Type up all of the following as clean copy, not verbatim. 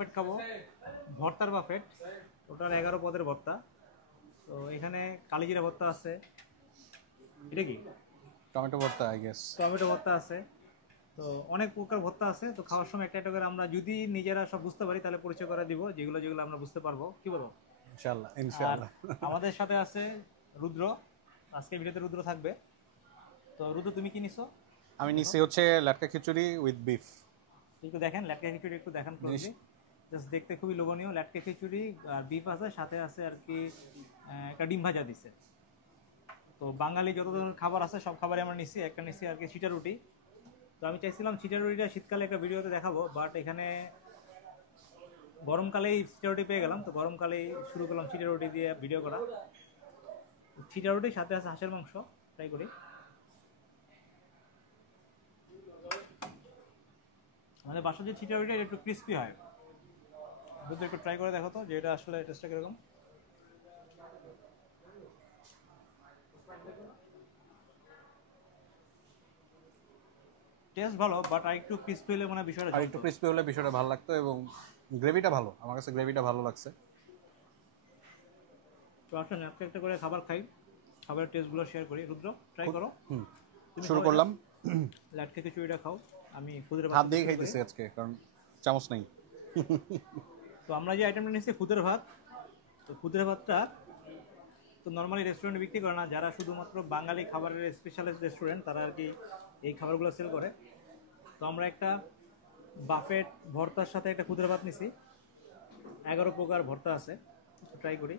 Buffet খাবো, ভর্তার buffet, total 11 পদের ভর্তা। তো এখানে কালিজিরা ভর্তা আছে, এটা কি টমেটো ভর্তা আই গেস, টমেটো ভর্তা আছে। তো অনেক প্রকার ভর্তা আছে। তো খাওয়ার সময় একটা একটা করে আমরা যদি নিজেরা সব বুঝতে পারি তাহলে পরিচয় করে দিব, যেগুলো যেগুলো আমরা বুঝতে পারবো, কি বলবো। ইনশাআল্লাহ আর ইনশাআল্লাহ। আমাদের সাথে আছে রুদ্র, আজকে ভিডিওতে রুদ্র থাকবে। তো রুদ্র তুমি কি নিছো? আমি নিচে হচ্ছে লাটকা খিচুড়ি উইথ বিফ। একটু দেখেন লাটকা খিচুড়ি, একটু দেখেন ক্লোজলি। জাস্ট দেখতে খুবই লোভনীয়। লাটকা খিচুড়ি আর বিফ আছে, সাথে আছে আর কি একটা ডিম ভাজা দিছে। তো বাঙালি যত ধরনের খাবার আছে সব খাবারই আমরা নিচ্ছি। একটা নিচ্ছি আর কি চিটা রুটি। তো আমি চাইছিলাম চিটা রুটিটা শীতকালে একটা ভিডিওতে দেখাবো, বাট এখানে গরমকালেই চিটা রুটি পেয়ে গেলাম। তো গরমকালেই শুরু করলাম চিটা রুটি দিয়ে ভিডিও করা। চিটা রুটির সাথে আছে হাঁসের মাংস, ট্রাই করি। আমাদের বাসার যে চিটা রুটিটা একটু ক্রিস্পি হয়, দুটো একটু ট্রাই করে দেখো তো যে এটা আসলে টেস্টটা কিরকম। টেস্ট ভালো, বাট আর একটু ক্রিস্পি হলে মানে বিষয়টা আর একটু ক্রিস্পি হলে বিষয়টা ভালো লাগতো, এবং গ্রেভিটা ভালো, আমার কাছে গ্রেভিটা ভালো লাগছে। তো আসলে একটা একটা করে খাবার খাই, খাবারের টেস্টগুলো শেয়ার করি। রুদ্র ট্রাই করো। তুমি শুরু করলাম। লাটকা খিচুড়িটা খাও, আমি খুদের হাত দিয়ে খাইতেছি আজকে, কারণ চামচ নেই। তো আমরা যে আইটেমটা নিচ্ছি খুদের ভাত। তো খুদের ভাতটা তো নর্মালি রেস্টুরেন্টে বিক্রি করে না, যারা শুধুমাত্র বাঙালি খাবারের স্পেশালিস্ট রেস্টুরেন্ট তারা আর কি এই খাবারগুলো সেল করে। তো আমরা একটা বাফেট ভর্তার সাথে একটা খুদের ভাত নিছি, 11 প্রকার ভর্তা আছে। ট্রাই করি।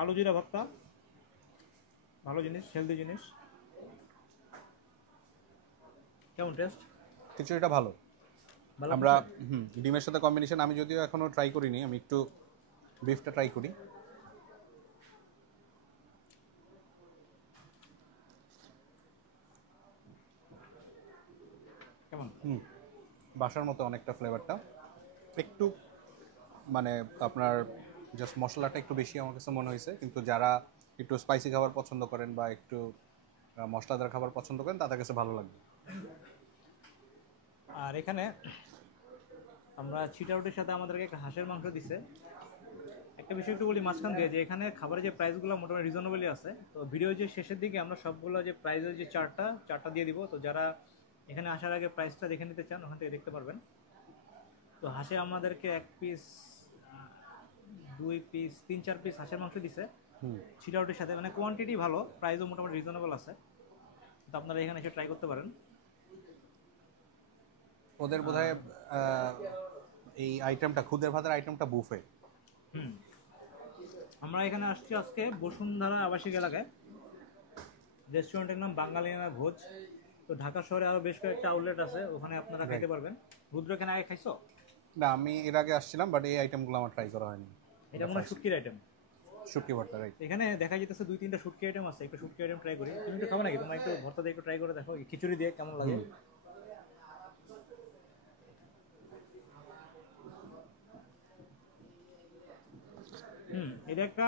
আলু জিরা ভর্তা ভালো জিনিস, হেলদি জিনিস। কেমন টেস্ট? খিচুড়িটা ভালো। আমরা ডিমের সাথে কম্বিনেশন, আমি যদিও এখনো ট্রাই করিনি, আমি একটু বিফটা ট্রাই করি। কেমন? বাসার মতো অনেকটা ফ্লেভারটা, একটু মানে আপনার জাস্ট মশলাটা একটু বেশি আমার কাছে মনে হয়েছে, কিন্তু যারা একটু স্পাইসি খাবার পছন্দ করেন বা একটু মশলাদার খাবার পছন্দ করেন তাদের কাছে ভালো লাগবে। আর এখানে আমরা চিটা রুটির সাথে আমাদেরকে একটা হাঁসের মাংস দিছে। একটা বিষয় একটু বলি মাঝখান দিয়ে, যে এখানে খাবারের যে প্রাইসগুলো মোটামুটি রিজনেবলই আছে। তো ভিডিও যে শেষের দিকে আমরা সবগুলো যে প্রাইসের যে চার্টটা দিয়ে দিব। তো যারা এখানে আসার আগে প্রাইসটা দেখে নিতে চান ওখান থেকে দেখতে পারবেন। তো হাঁসে আমাদেরকে 1 পিস, 2 পিস, 3-4 পিস হাঁসের মাংস দিছে চিটা রুটির সাথে। মানে কোয়ান্টিটি ভালো, প্রাইসও মোটামুটি রিজনেবল আছে। তো আপনারা এখানে এসে ট্রাই করতে পারেন। ওদের বোধহয় এই আইটেমটা, খুদের ভাতের আইটেমটা বুফে। আমরা এখানে আসছি আজকে বসুন্ধরা আবাসিক এলাকায়, রেস্টুরেন্টের নাম বাঙালিয়ানা ভোজ। তো ঢাকা শহরে আরো বেশ কয়েকটা আউটলেট আছে, ওখানে আপনারা খেতে পারবেন। রুদ্র এখানে আগে খাইছো? না, আমি এর আগে আসছিলাম, বাট এই আইটেমগুলো আমার ট্রাই করা হয়নি। এটা মনে হয় শুটকির আইটেম। শুটকি ভর্তা, রাইট। এখানে দেখা যেতেছে 2-3টা শুটকি আইটেম আছে, একটু শুটকি আইটেম ট্রাই করি। তুমি একটু খাবে নাকি? তোমার একটু ভর্তা দিয়ে একটু ট্রাই করে দেখো, খিচুড়ি দিয়ে কেমন লাগে। এটা একটা,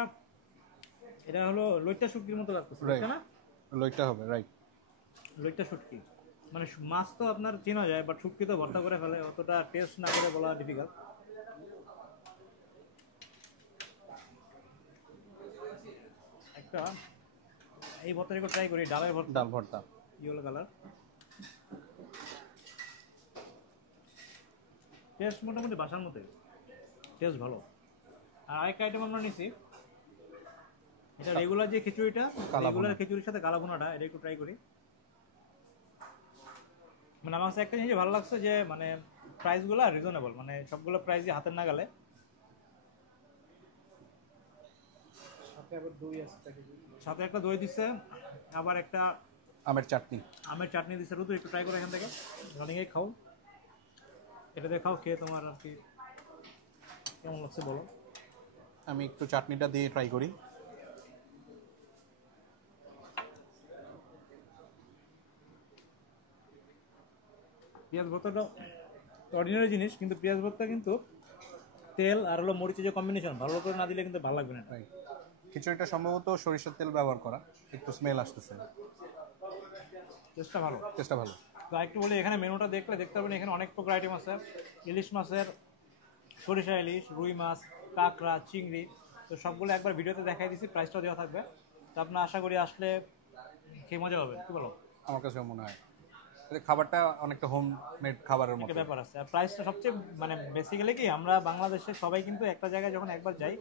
এটা হলো লইট্টা শুটকির মতো লাগতেছে, তাই না? লইট্টা হবে, রাইট। লইট্টা শুটকি মানে মাছ তো আপনার চেনা যায়, বাট শুটকি তো ভর্তা করে ফেলে, অতটা টেস্ট না করে বলা ডিফিকাল্ট। একটা এই ভর্তাটা একটু ট্রাই করি, ডালের ভর্তা, ডাল ভর্তা, ইয়েলো কালার। টেস্ট মোটামুটি বাসার মধ্যে, টেস্ট ভালো। আর আরেকটা আইটেম আমরা নিছি, এটা রেগুলার যে খিচুড়িটা, রেগুলার খিচুড়ির সাথে কালা ভুনাটা, এটা একটু ট্রাই করি। মানে আমার কাছে একটা জিনিস ভালো লাগছে যে মানে প্রাইসগুলো রিজনেবল, মানে সবগুলো প্রাইসই হাতের নাগালে। সাথে একটা দই দিচ্ছে, আবার একটা আমের চাটনি দিচ্ছে। রুদু একটু ট্রাই করো এখান থেকে, রানিংয়ে খাও, এটা দিয়ে খাও, খেয়ে তোমার আর কি কেমন লাগছে বলো। আমি একটু চাটনিটা দিয়ে ট্রাই করি। পেঁয়াজ ভর্তাটা অর্ডিনারি জিনিস, কিন্তু পেঁয়াজ ভর্তা কিন্তু তেল আর হলো মরিচের যে কম্বিনেশন, ভালো করে না দিলে কিন্তু ভালো লাগবে না। খিচুড়িটা সম্ভবত সরিষার তেল ব্যবহার করা, একটু স্মেল আসতেছে। টেস্টটা ভালো। তো একটু বলি, এখানে মেনুটা দেখলে দেখতে পাবেন এখানে অনেক প্রকার আইটেম আছে। ইলিশ মাছের, সরিষা ইলিশ, রুই মাছ, কাঁকড়া, চিংড়ি, তো সবগুলো একবার ভিডিওতে দেখাই দিছি, প্রাইসটাও দেওয়া থাকবে। তো আপনার আশা করি আসলে খেয়ে মজা হবে, কি বলো? আমার কাছে মনে হয় এই খাবারটা অনেকটা হোম মেড খাবারের মতো। একটা ব্যাপার আছে, আর প্রাইসটা সবচেয়ে মানে বেসিক্যালি কি, আমরা বাংলাদেশে সবাই কিন্তু একটা জায়গায় যখন একবার যাই,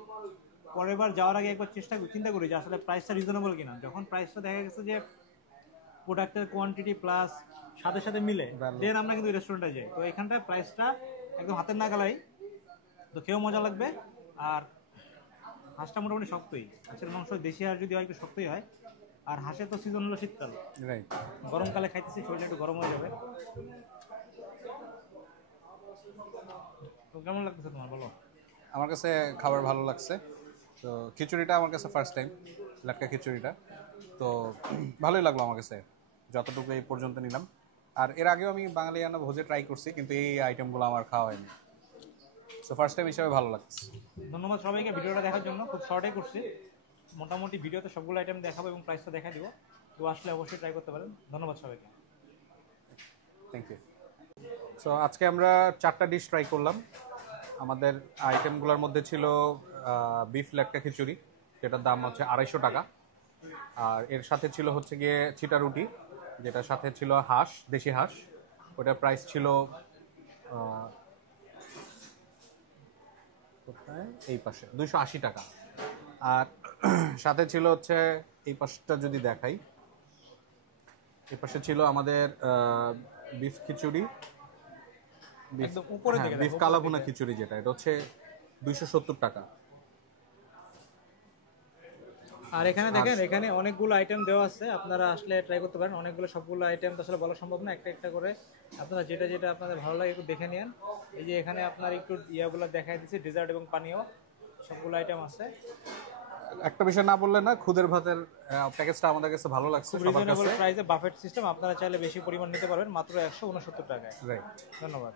পরের বার যাওয়ার আগে একবার চিন্তা করি যে আসলে প্রাইসটা রিজনেবল কিনা। যখন প্রাইসটা দেখা গেছে যে প্রোডাক্টের কোয়ান্টিটি প্লাস সাথে সাথে মিলে, Value. দেন আমরা কিন্তু রেস্টুরেন্টে যাই। তো এখানটায় প্রাইসটা একদম হাতের নাগালাই, তো খেয়েও মজা লাগবে। আর হাঁসটা মোটামুটি শক্তই, হাঁসের মাংস দেশি হাঁস যদি হয় একটু শক্তই হয়। আর হাঁসের তো সিজন হলো শীতকাল, রাইট। গরমকালে খাইতেছি শরীরটা একটু গরম হয়ে যাবে। তো কেমন লাগতেছে তোমার, বলো? আমার কাছে খাবার ভালো লাগছে। তো খিচুড়িটা আমার কাছে ফার্স্ট টাইম, লাটকা খিচুড়িটা, তো ভালোই লাগলো আমার কাছে যতটুকু এই পর্যন্ত নিলাম। আর এর আগেও আমি বাঙালিয়ানা ভোজে ট্রাই করছি, কিন্তু এই আইটেমগুলো আমার খাওয়া হয়নি। সো ফার্স্ট টাইম হিসাবে ভালো লাগছে। ধন্যবাদ সবাইকে ভিডিওটা দেখার জন্য। খুব শর্টে করছি, মোটামুটি ভিডিওতে সবগুলো আইটেম দেখাবো এবং প্রাইসটা দেখা দিব। তো আসলে অবশ্যই ট্রাই করতে পারেন। ধন্যবাদ সবাইকে। Thank you. সো আজকে আমরা 4টা ডিশ ট্রাই করলাম। আমাদের আইটেমগুলোর মধ্যে ছিল বিফ লাটকা খিচুড়ি, যেটার দাম হচ্ছে 250 টাকা। আর এর সাথে ছিল হচ্ছে গিয়ে ছিটা রুটি, যেটার সাথে ছিল হাঁস, দেশি হাঁস, ওটার প্রাইস ছিল কোথায়, এই পাশে 280 টাকা। আর সাথে ছিল হচ্ছে, এই পাশটা যদি দেখাই, এই পাশে ছিল আমাদের বিফ খিচুড়ি, একদম উপরের দিকে বিফ দেখো, কালাভুনা খিচুড়ি, যেটা এটা হচ্ছে 270 টাকা। আর এখানে দেখেন, এখানে অনেকগুলো আইটেম দেওয়া আছে, আপনারা আসলে ট্রাই করতে পারেন। অনেকগুলো, সবগুলো আইটেম তো আসলে বলা সম্ভব না, একটা একটা করে আপনারা যেটা যেটা আপনাদের ভালো লাগে একটু দেখে নিন। এই যে এখানে আপনার একটু ইয়াগুলো দেখাই দিচ্ছি, ডেজার্ট এবং পানীয় সবগুলো আইটেম আছে। একটা বিষয় না বললে না, খুদের ভাতের প্যাকেজটা আমাদের কাছে ভালো লাগছে খুব সবার রিজনেবল কাছে। প্রাইসে বাফেট সিস্টেম, আপনারা চাইলে বেশি পরিমাণ নিতে পারবেন মাত্র 169 টাকায়। রাইট। ধন্যবাদ।